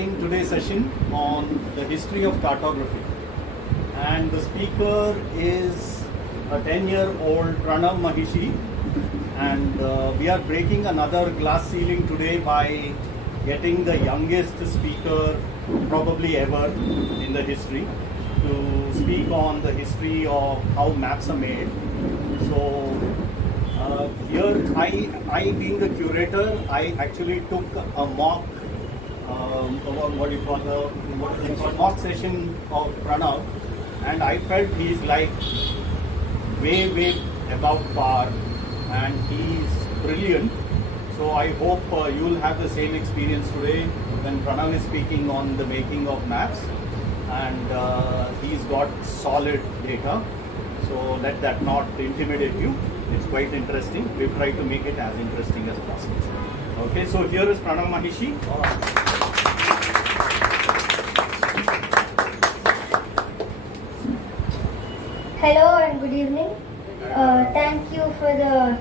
starting today's session on the history of cartography. And the speaker is a 10-year-old Pranav Mahishi. And we are breaking another glass ceiling today by getting the youngest speaker probably ever in the history to speak on the history of how maps are made. So here, I being the curator, I actually took a mock, mock session of Pranav, and I felt he's like way above par, and he's brilliant. So I hope you'll have the same experience today when Pranav is speaking on the making of maps, and he's got solid data. So let that not intimidate you. It's quite interesting. We've tried to make it as interesting as possible. Okay, so here is Pranav Mahishi. Hello and good evening. Thank you for the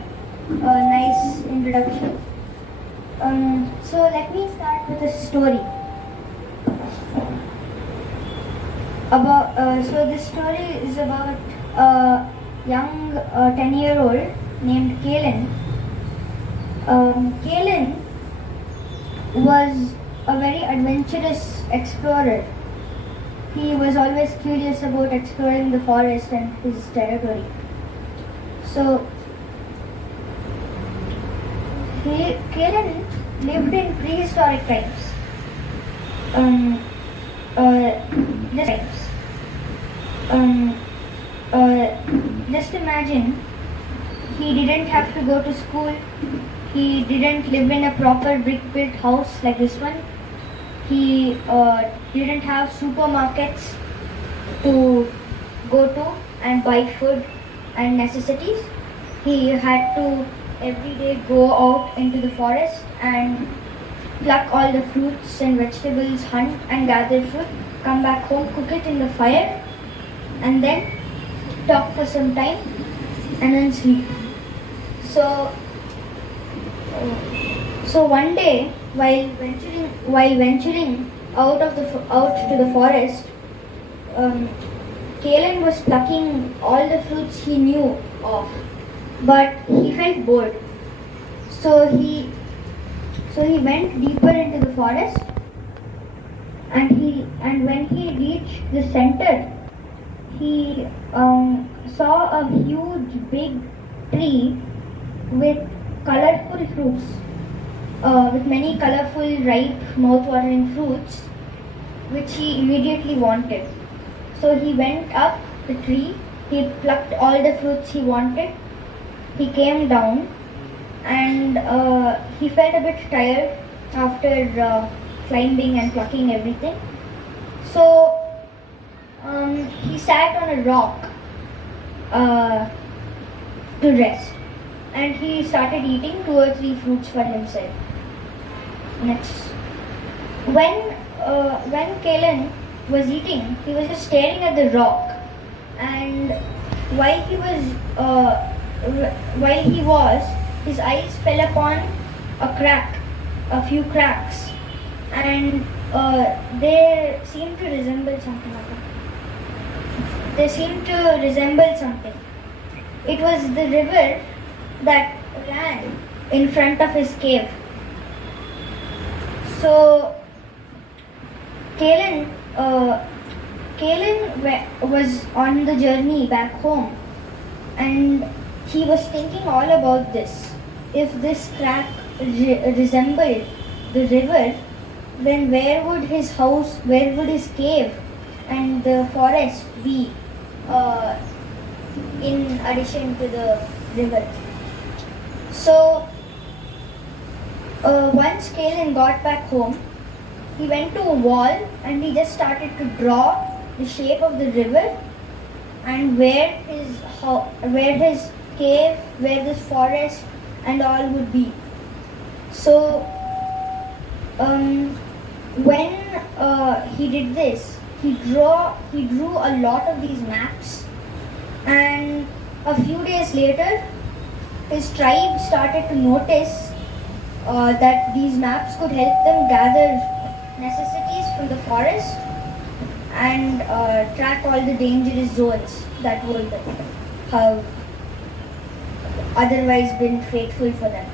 nice introduction. So let me start with a story. So this story is about a young 10-year-old named Kalen. Kalen was a very adventurous explorer. He was always curious about exploring the forest and his territory. So Kalen lived in prehistoric times. Just imagine, he didn't have to go to school. He didn't live in a proper brick-built house like this one. He didn't have supermarkets to go to and buy food and necessities. He had to every day go out into the forest and pluck all the fruits and vegetables, hunt and gather food, come back home, cook it in the fire, and then talk for some time and then sleep. So one day, while venturing out to the forest, Kalen was plucking all the fruits he knew of, but he felt bored. So he went deeper into the forest, and when he reached the center, he saw a huge big tree with colorful fruits, with many colorful, ripe, mouth-watering fruits, which he immediately wanted. So he went up the tree, he plucked all the fruits he wanted, he came down, and he felt a bit tired after climbing and plucking everything. So he sat on a rock to rest, and he started eating 2 or 3 fruits for himself. Next, when Kalen was eating, he was just staring at the rock, and while he was, his eyes fell upon a few cracks, and they seemed to resemble something. It was the river that ran in front of his cave. So Kalen was on the journey back home, and he was thinking all about this. If this crack resembled the river, then where would his house, where would his cave and the forest be in addition to the river? So once Kalen got back home, he went to a wall and he just started to draw the shape of the river and where his cave, where this forest and all would be. So when he did this, he drew a lot of these maps, and a few days later his tribe started to notice that these maps could help them gather necessities from the forest and track all the dangerous zones that would have otherwise been fateful for them.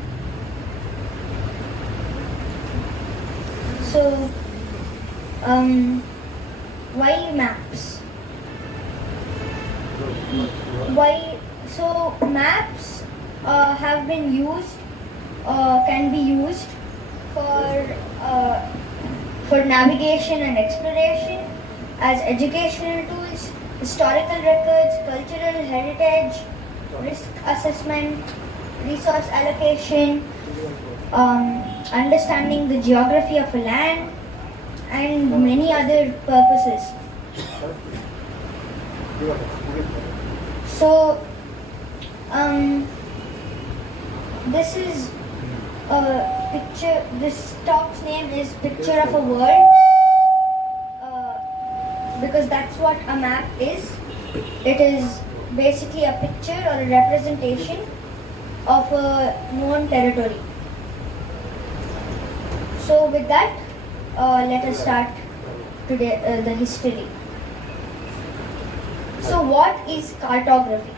So, why maps? Why? So maps have been used, can be used for navigation and exploration, as educational tools, historical records, cultural heritage, risk assessment, resource allocation, understanding the geography of a land, and many other purposes. So, this is a picture. This talk's name is Picture of a World, because that's what a map is. It is basically a picture or a representation of a known territory. So, with that, let us start today the history. So, what is cartography?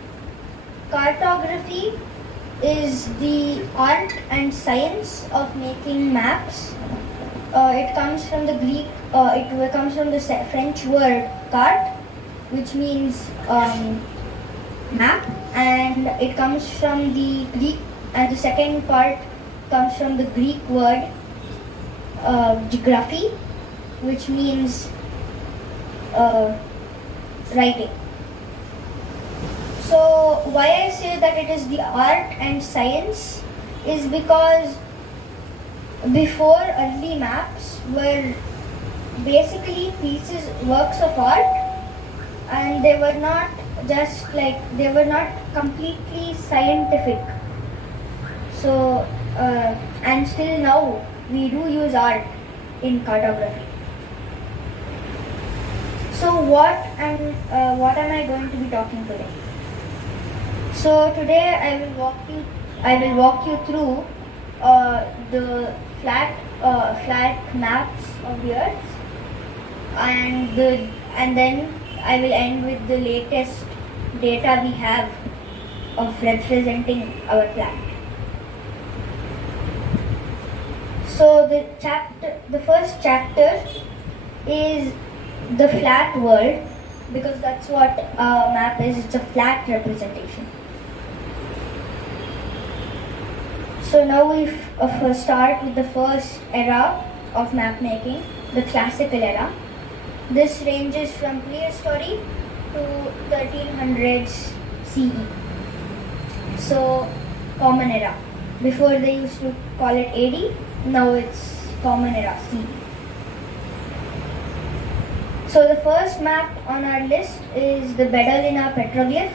Cartography is the art and science of making maps. It comes from the Greek. It comes from the French word carte, which means map, and it comes from the Greek. And the second part comes from the Greek word geography, which means writing. So why I say that it is the art and science is because before, early maps were basically works of art, and they were not they were not completely scientific. So and still now we do use art in cartography. So what am I going to be talking today? So today I will walk you through the flat maps of the earth, and then I will end with the latest data we have of representing our planet. So the first chapter is the flat world, because that's what a map is. It's a flat representation. So now we start with the first era of map making, the classical era. This ranges from prehistory to 1300s CE. So common era. Before they used to call it AD, now it's common era CE. So the first map on our list is the Bedolina petroglyph.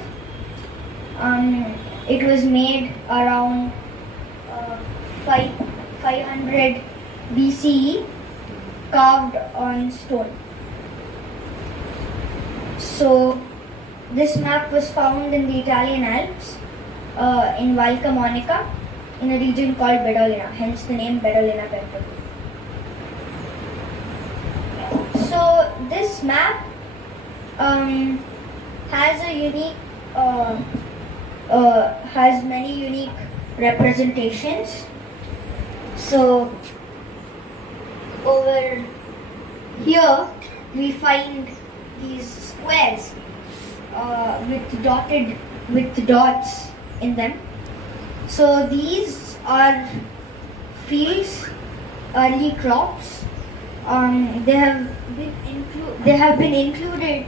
It was made around 500 BCE, carved on stone. So this map was found in the Italian Alps, in Val Camonica, in a region called Bedolina, hence the name Bedolina petroglyph. So this map has a unique, has many unique representations. So over here we find these squares with dots in them. So these are fields, early crops. They have been included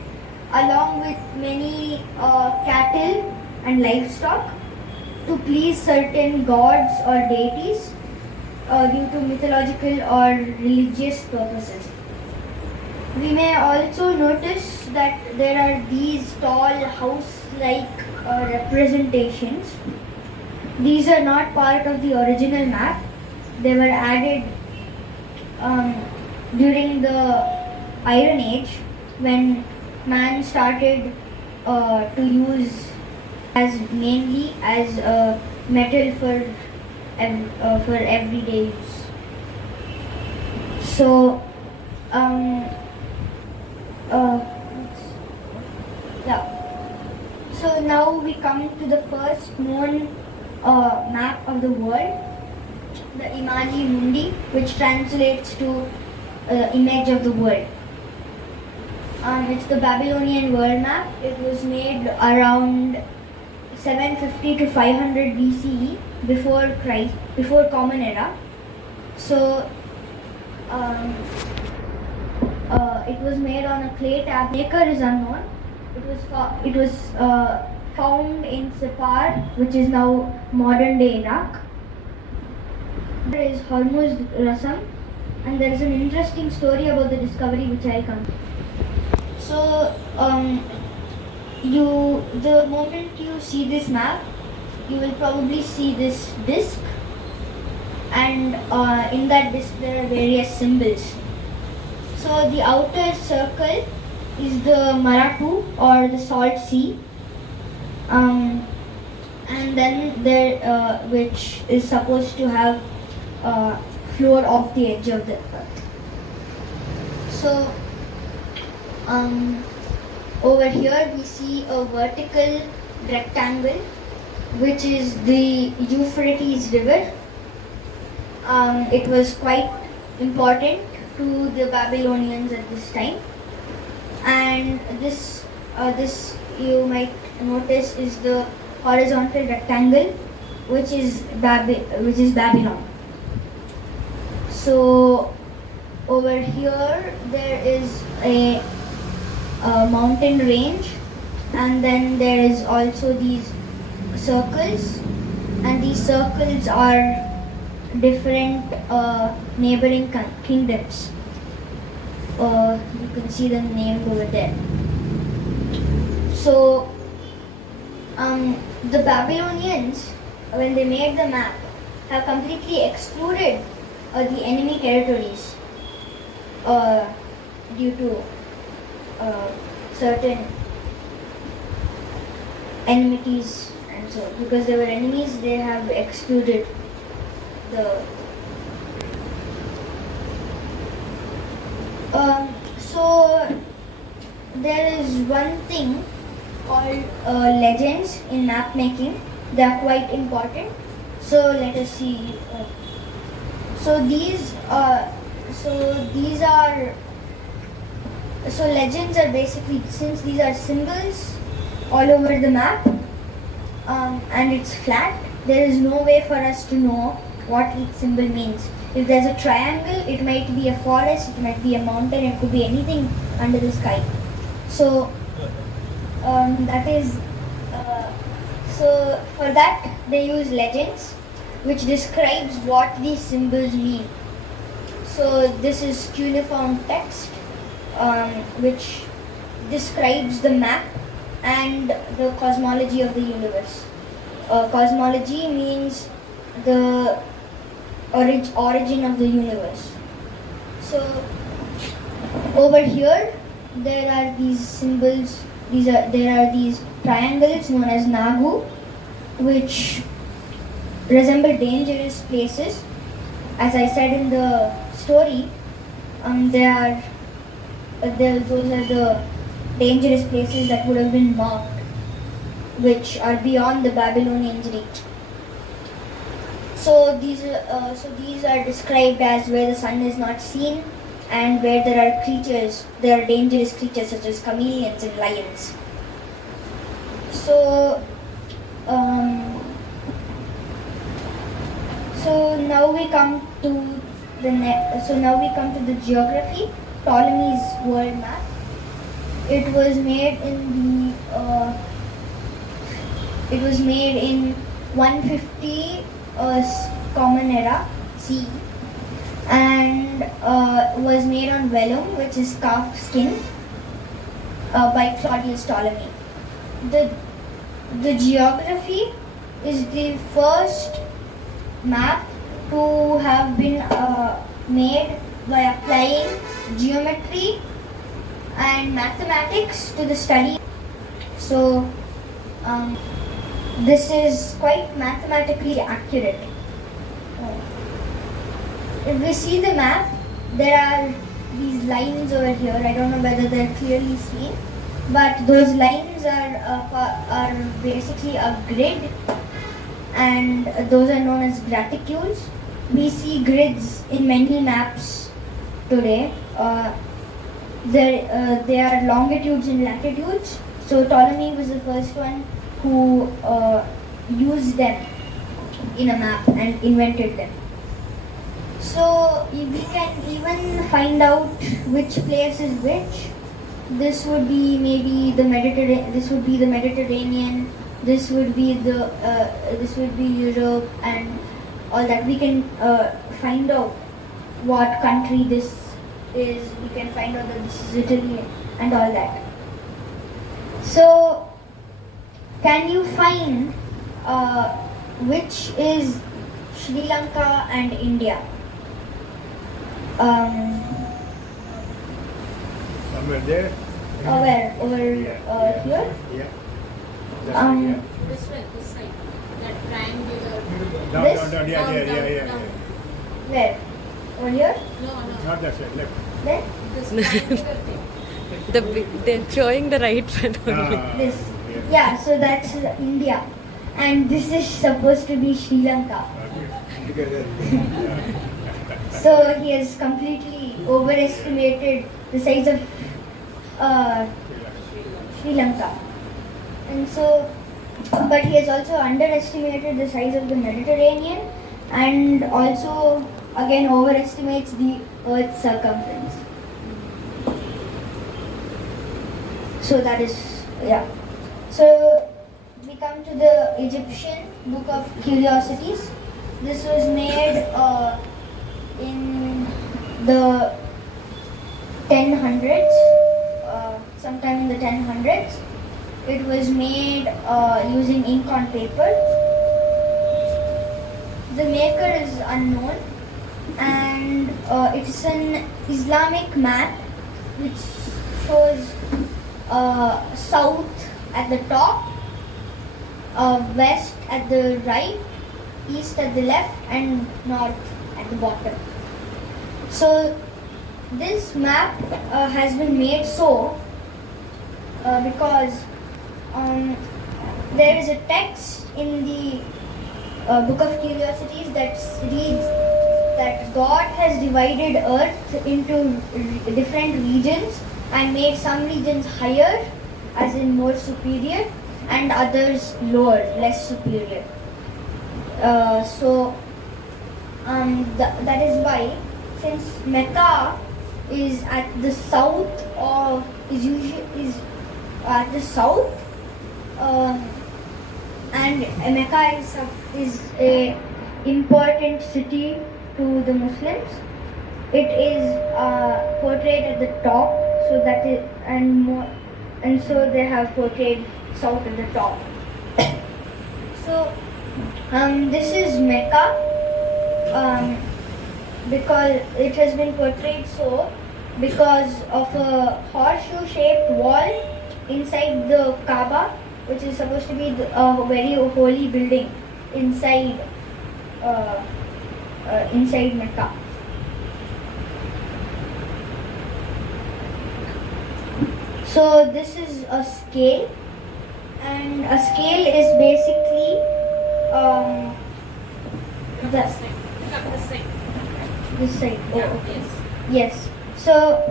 along with many cattle and livestock to please certain gods or deities due to mythological or religious purposes. We may also notice that there are these tall house-like representations. These are not part of the original map. They were added during the Iron Age, when man started to use as mainly as a metal for everyday use. So um, uh, yeah. So now we come to the first known map of the world, the Imagi Mundi, which translates to image of the world. It's the Babylonian world map. It was made around 750 to 500 BCE, before Christ, before Common Era. So it was made on a clay tab. Maker is unknown. It was found in Separ, which is now modern day Iraq. There is Hormuz Rasam, and there is an interesting story about the discovery which I'll come. So the moment you see this map, you will probably see this disc, and in that disc there are various symbols. So the outer circle is the Maratu, or the Salt Sea, and then there which is supposed to have floor off the edge of the earth. So over here we see a vertical rectangle, which is the Euphrates River. It was quite important to the Babylonians at this time, and this you might notice is the horizontal rectangle, which is Babylon. So over here there is a mountain range, and then there is also these circles, and these circles are different neighboring kingdoms. You can see the names over there. So the Babylonians, when they made the map, have completely excluded the enemy territories due to certain enmities, and so because they were enemies, they have excluded the. So there is one thing called legends in map making. They are quite important. So let us see. So legends are basically, since these are symbols all over the map, and it's flat, there is no way for us to know what each symbol means. If there's a triangle, it might be a forest, it might be a mountain, it could be anything under the sky. So that is so for that they use legends, which describes what these symbols mean. So this is cuneiform text, which describes the map and the cosmology of the universe. Cosmology means the origin of the universe. So over here there are these symbols. There are these triangles known as Nagu, which resemble dangerous places. As I said in the story, those are the dangerous places that would have been marked, which are beyond the Babylonians' reach. So these are described as where the sun is not seen, and where there are dangerous creatures such as chameleons and lions. So now we come to the geography, Ptolemy's world map. It was made in 150 Common Era CE, and was made on vellum, which is calf skin, by Claudius Ptolemy. The geography is the first map to have been made by applying geometry and mathematics to the study. So this is quite mathematically accurate. If we see the map, there are these lines over here. I don't know whether they're clearly seen, but those lines are basically a grid, and those are known as graticules. We see grids in many maps today. They are longitudes and latitudes. So Ptolemy was the first one who used them in a map and invented them. So we can even find out which place is which. This would be maybe the Mediterranean. This would be the Mediterranean. This would be Europe and all that. We can find out what country this is. We can find out that this is Italy and all that. So, can you find which is Sri Lanka and India? Somewhere there. Where? Over here? Yeah. Um, This side. That triangular. Down, This? down, yeah. Where? Over here? No. Not that side, left. There? This triangular thing. They're showing the right one only. This. Yeah, so that's India. And this is supposed to be Sri Lanka. So he has completely overestimated the size of Sri Lanka. And so, but he has also underestimated the size of the Mediterranean and also again overestimates the Earth's circumference. So that is, yeah. So we come to the Egyptian Book of Curiosities. This was made in the 1000s, sometime in the 1000s. It was made using ink on paper. The maker is unknown, and it's an Islamic map which shows south at the top, west at the right, east at the left, and north at the bottom. So this map has been made so because there is a text in the Book of Curiosities that reads that God has divided Earth into different regions and made some regions higher, as in more superior, and others lower, less superior. That is why, since Mecca is at the south of is at the south, and Mecca is a important city to the Muslims. It is portrayed at the top, so that is and so they have portrayed south at the top. So this is Mecca, because it has been portrayed so because of a horseshoe-shaped wall inside the Kaaba, which is supposed to be a very holy building inside Mecca. So this is a scale, and a scale is basically this side. Oh, okay. Yes. So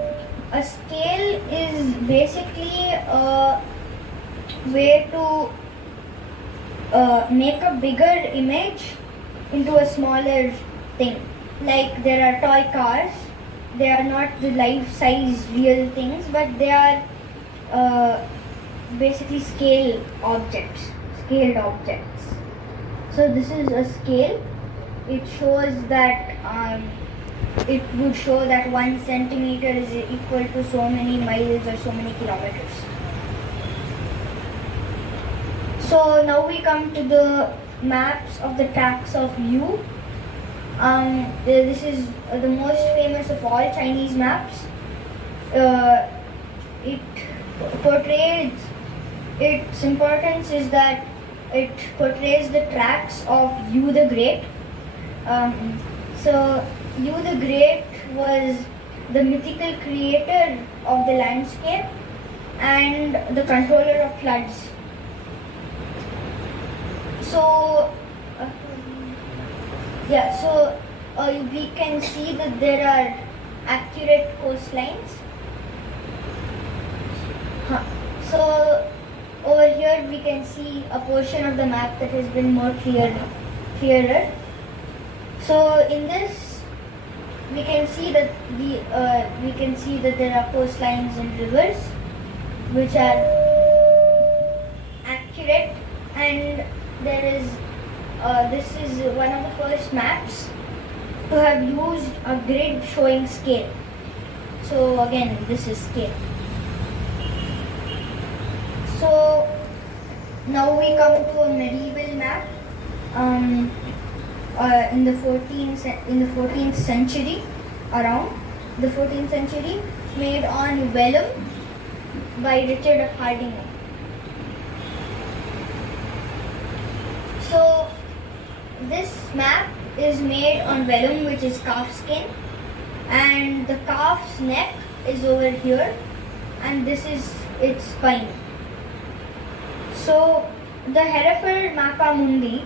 a scale is basically a way to make a bigger image into a smaller thing. Like there are toy cars. They are not the life-size real things, but they are basically scaled objects. So this is a scale. It shows that it would show that 1 centimeter is equal to so many miles or so many kilometers. So now we come to the maps of the tracks of U. This is the most famous of all Chinese maps. Its importance is that it portrays the tracks of Yu the Great. So Yu the Great was the mythical creator of the landscape and the controller of floods. So, we can see that there are accurate coastlines. So over here we can see a portion of the map that has been more clearer. So in this we can see that there are coastlines and rivers which are accurate, and this is one of the first maps to have used a grid showing scale. So again, this is scale. So now we come to a medieval map in the 14th century, around the 14th century, made on vellum by Richard of Hardinge. So this map is made on vellum, which is calf skin, and the calf's neck is over here, and this is its spine. So the Hereford Mappa Mundi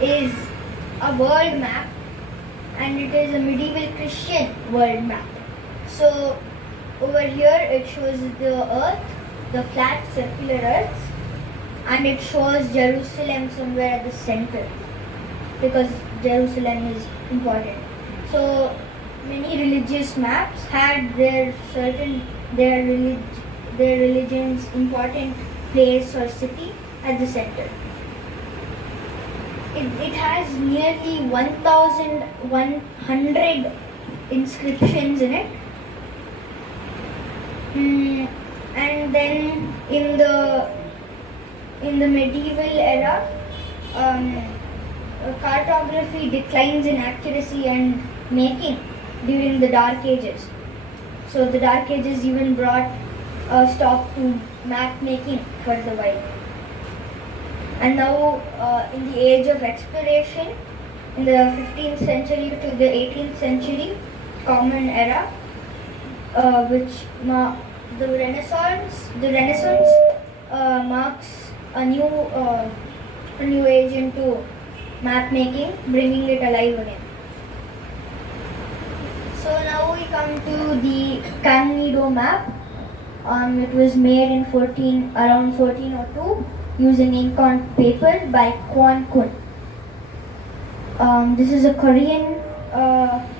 is a world map, and it is a medieval Christian world map. So over here it shows the earth, the flat circular earth, and it shows Jerusalem somewhere at the center, because Jerusalem is important. So many religious maps had their religion's important place or city at the center. It has nearly 1,100 inscriptions in it. And then in the medieval era, cartography declines in accuracy and making during the Dark Ages. So the Dark Ages even brought a stop to map making for the while. And now in the age of exploration, in the 15th century to the 18th century, Common Era, which the Renaissance marks a new age into map making, bringing it alive again. So now we come to the Camnido map. It was made in around 1402 using ink on paper by Kwan Kun. This is a Korean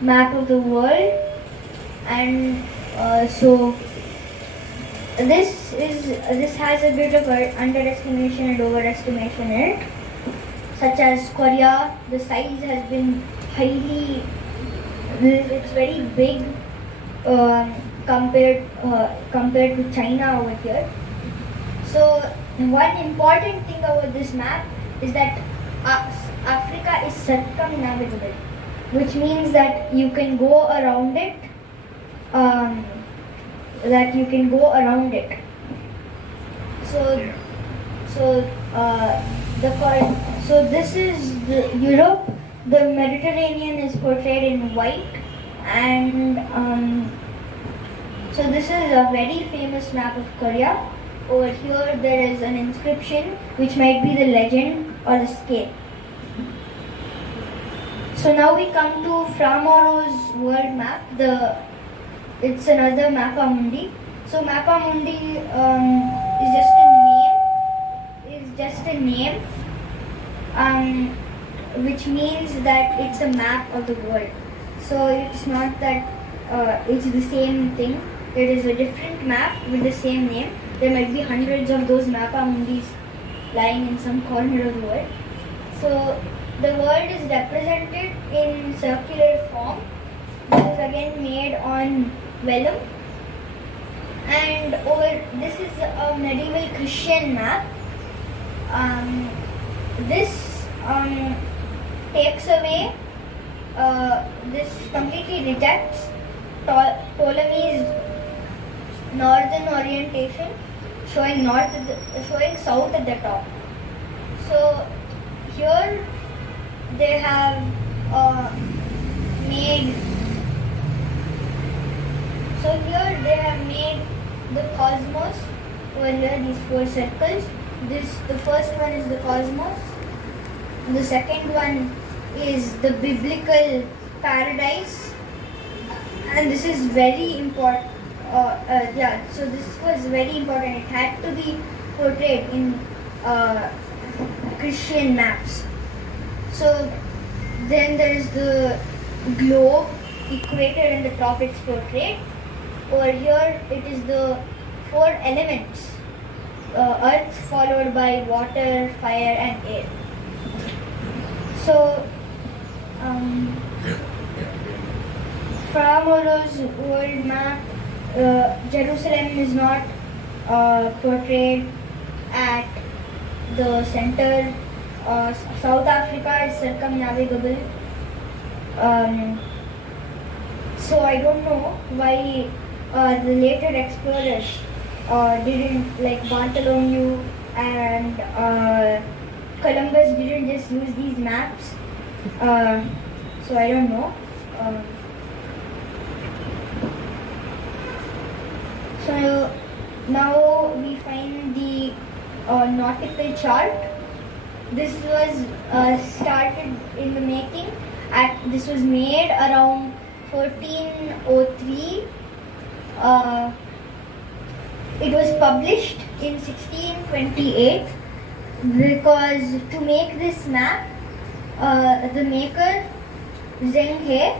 map of the world, and so this has a bit of underestimation and overestimation in it. Such as Korea, the size has been it's very big compared to China over here. So one important thing about this map is that Africa is circumnavigable, which means that you can go around it. So this is Europe. The Mediterranean is portrayed in white, and so this is a very famous map of Korea. Over here there is an inscription which might be the legend or the scale. So now we come to Fra Mauros's world map. It's another Mappa Mundi. So Mappa Mundi is just a name, which means that it's a map of the world. So it's not that it's the same thing. It is a different map with the same name. There might be hundreds of those Mappa Mundis lying in some corner of the world. So the world is represented in circular form. This is again made on vellum. And this is a medieval Christian map. This takes away, this completely rejects Ptolemy's northern orientation, showing south at the top. So here they have made here they have made the cosmos. Over here, these 4 circles. The first one is the cosmos. The second one is the biblical paradise, and this is very important. So this was very important. It had to be portrayed in Christian maps. So then there is the globe, equator, and the tropics portrait. Over here, it is the 4 elements: earth, followed by water, fire, and air. So, Framolo's world map, Jerusalem is not portrayed at the center. South Africa is circumnavigable. So I don't know why the later explorers didn't, like Bartholomew and Columbus, didn't just use these maps. So I don't know. So now we find the nautical chart. This was started in the making. This was made around 1403. It was published in 1628 because to make this map, the maker Zheng He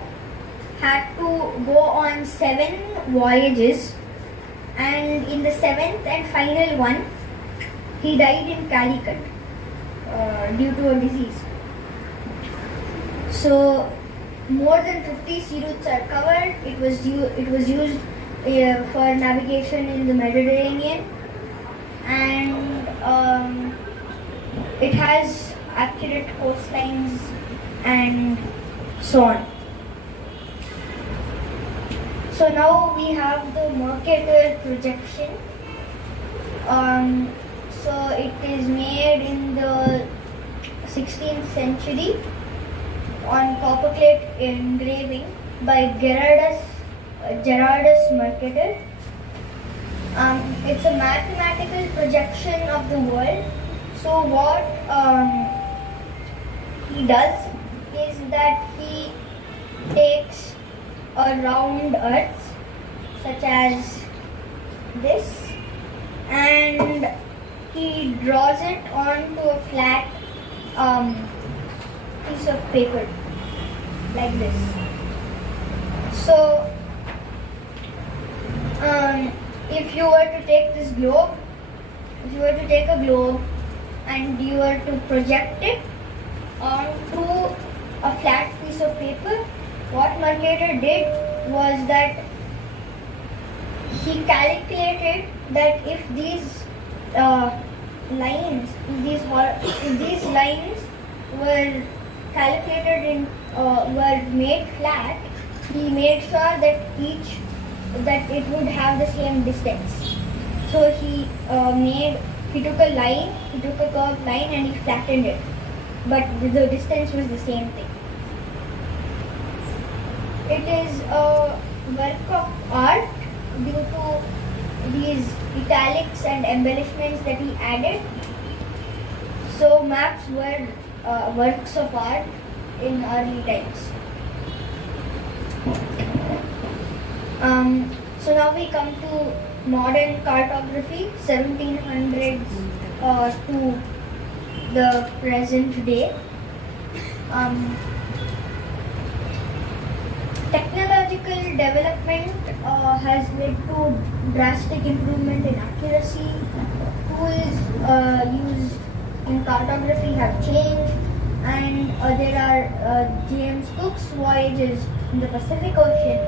had to go on 7 voyages, and in the 7th and final one, he died in Calicut due to a disease. So more than 50 sea routes are covered. It was used for navigation in the Mediterranean, and it has accurate coastlines and so on. So now we have the Mercator projection. So it is made in the 16th century on copperplate engraving by Gerardus Mercator. It's a mathematical projection of the world. So what he does is that he takes a round earth such as this, and he draws it onto a flat piece of paper like this. So if you were to take this globe, if you were to take a globe and you were to project it onto a flat piece of paper, what Mercator did was that he calculated that if these lines were calculated in were made flat, he made sure that it would have the same distance. So he took a line, he took a curved line and he flattened it, but the distance was the same thing. It is a work of art due to these italics and embellishments that he added. So maps were works of art in early times. So now we come to modern cartography, 1700s to the present day. Technological development has led to drastic improvement in accuracy. Tools used in cartography have changed, and there are James Cook's voyages in the Pacific Ocean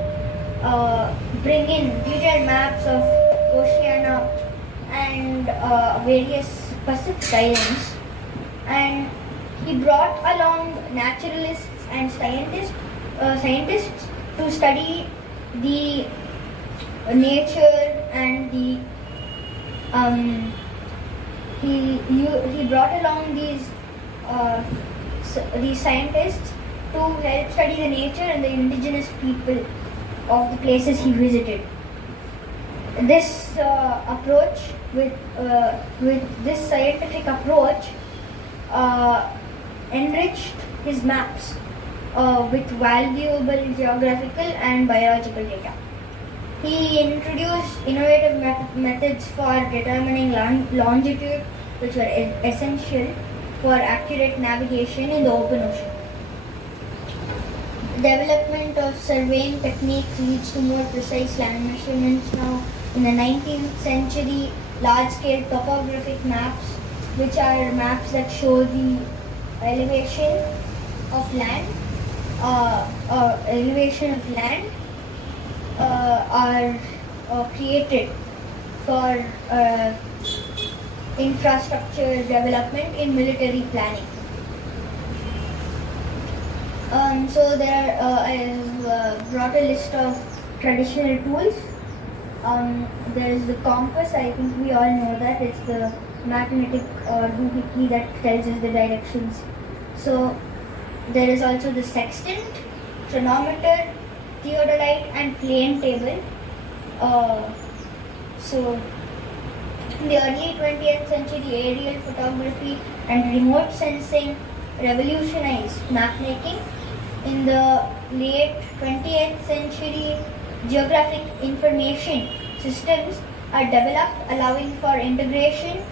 bring in detailed maps of Oceania and various Pacific islands, and he brought along naturalists and scientists to study the nature and the he brought along these scientists to help study the nature and the indigenous people of the places he visited. this approach, with this scientific approach, enriched his maps with valuable geographical and biological data. He introduced innovative methods for determining longitude, which were essential for accurate navigation in the open ocean. Development of surveying techniques leads to more precise land measurements now. In the 19th century, large-scale topographic maps, which are maps that show the elevation of land, are created for infrastructure development in military planning. So there, I have brought a list of traditional tools. There is the compass. I think we all know that it's the magnetic doohickey that tells us the directions. So there is also the sextant, chronometer, theodolite, and plane table. So in the early 20th century, aerial photography and remote sensing revolutionized mapmaking. In the late 20th century, geographic information systems are developed, allowing for integration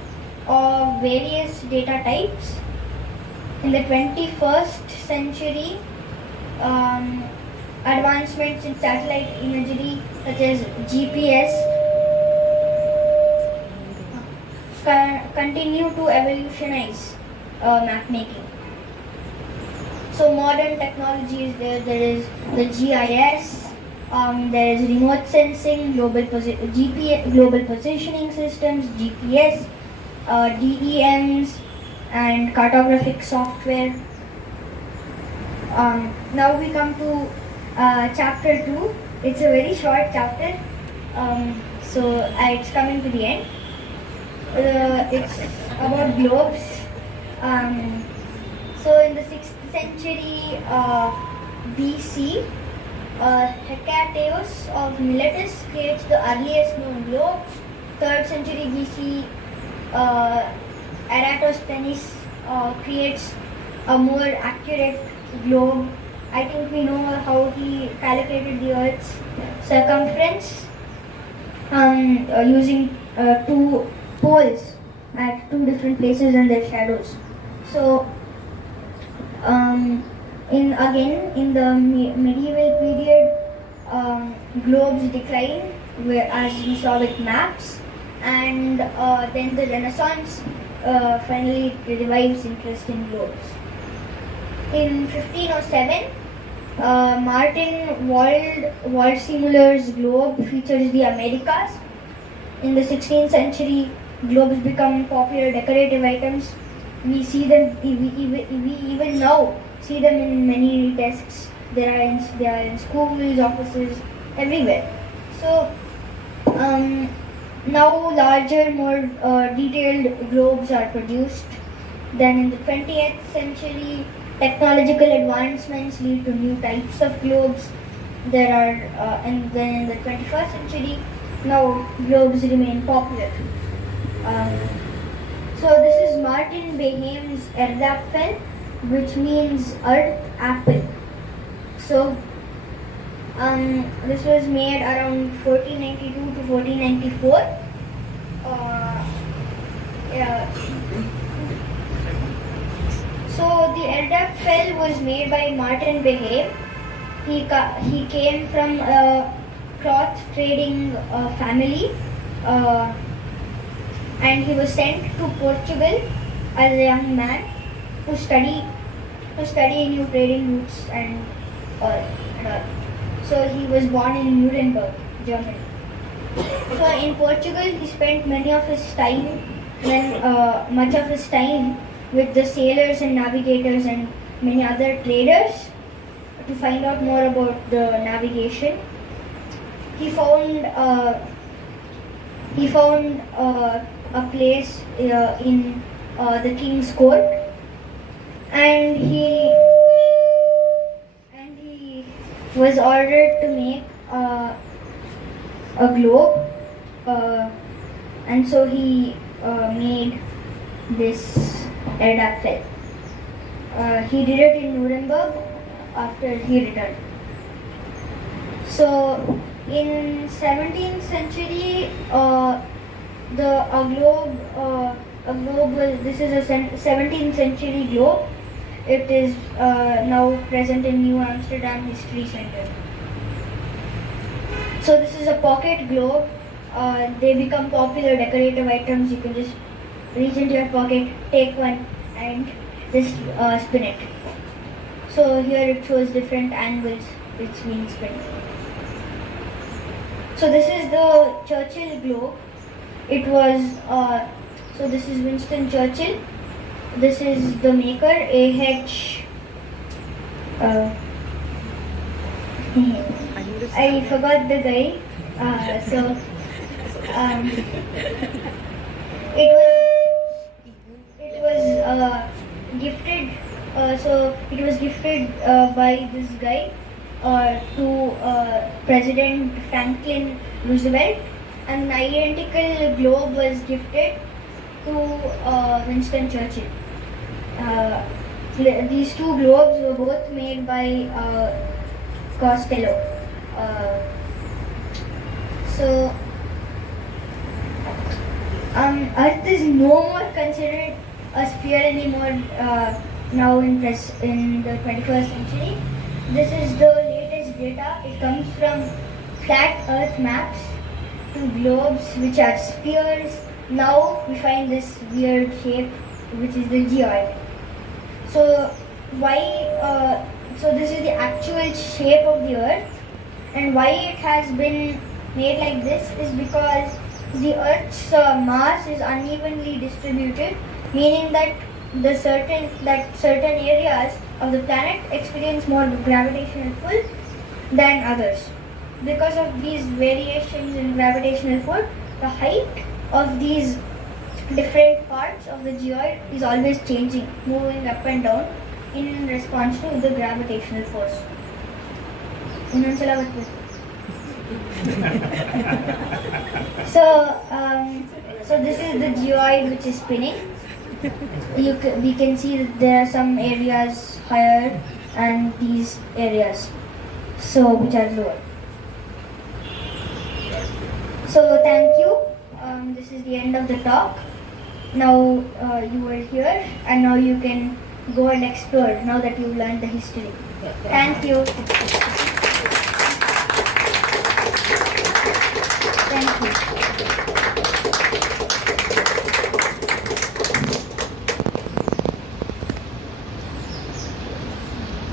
of various data types. In the 21st century, advancements in satellite imagery such as GPS continue to evolutionize mapmaking. So modern technology is there. There is the GIS, there is remote sensing, global positioning systems, GPS, DEMs, and cartographic software. Now we come to chapter 2. It's a very short chapter, so it's coming to the end. It's about globes. So in the 6th century BC, Hecataeus of Miletus creates the earliest known globe. 3rd century BC, Eratosthenes creates a more accurate globe. I think we know how he calculated the Earth's circumference using 2 poles at 2 different places and their shadows. So in the medieval period, globes decline, as we saw with maps, and then the Renaissance finally revives interest in globes. In 1507, Martin Waldseemüller's globe features the Americas. In the 16th century, globes become popular decorative items. We see them. We even now see them in many desks. They are in schools, offices, everywhere. So now larger, more detailed globes are produced. Then in the 20th century, technological advancements lead to new types of globes. And then in the 21st century, now globes remain popular. So this is Martin Behaim's Erdapfel, which means earth apple. So this was made around 1492 to 1494. So the Erdapfel was made by Martin Behaim. He came from a cloth trading family, and he was sent to Portugal as a young man to study new trading routes and all. So he was born in Nuremberg, Germany. So in Portugal, he spent much of his time with the sailors and navigators and many other traders to find out more about the navigation. He found a place in the king's court, and he was ordered to make a globe and so he made this pterodactyl. He did it in Nuremberg after he returned. So in 17th century, this is a 17th century globe. It is now present in New Amsterdam History Center. So this is a pocket globe. They become popular decorative items. You can just reach into your pocket, take one, and just spin it. So here it shows different angles which means spin. So this is the Churchill globe. It was, so this is Winston Churchill. This is the maker, A.H. I forgot the guy. It was gifted. So it was gifted by this guy to President Franklin Roosevelt, and an identical globe was gifted to Winston Churchill. These two globes were both made by Costello. So Earth is no more considered a sphere anymore now in the 21st century. This is the latest data. It comes from flat Earth maps to globes which are spheres. Now we find this weird shape which is the geoid. So so this is the actual shape of the Earth, and why it has been made like this is because the Earth's mass is unevenly distributed, meaning that certain areas of the planet experience more gravitational pull than others. Because of these variations in gravitational pull, the height of these different parts of the geoid is always changing, moving up and down in response to the gravitational force. So this is the geoid which is spinning. We can see that there are some areas higher and these areas which are lower. So thank you. This is the end of the talk. Now you are here, and now you can go and explore now that you've learned the history. Thank you.